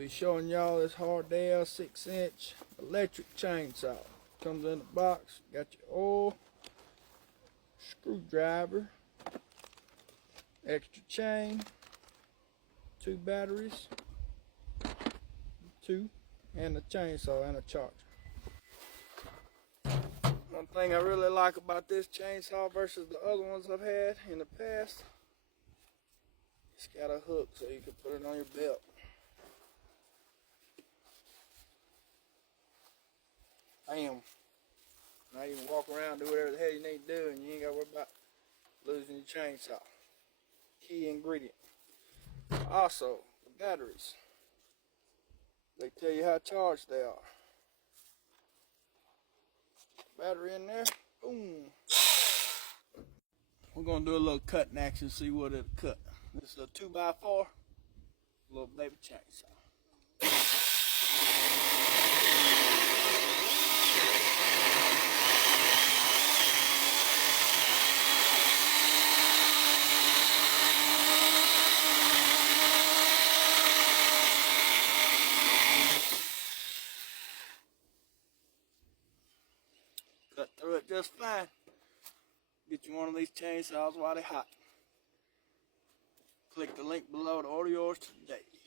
be showing y'all this Hardell 6-inch electric chainsaw. Comes in the box, got your oil, screwdriver, extra chain, 2 batteries, 2, and a chainsaw and a charger. One thing I really like about this chainsaw versus the other ones I've had in the past, it's got a hook so you can put it on your belt. Bam. Now you can walk around, do whatever the hell you need to do, and you ain't got to worry about losing your chainsaw. Key ingredient. Also, the batteries. They tell you how charged they are. Battery in there, boom. We're gonna do a little cutting action, see what it'll cut. This is a 2x4, little baby chainsaw. Cut through it just fine. Get you one of these chainsaws while they're hot. Click the link below to order yours today.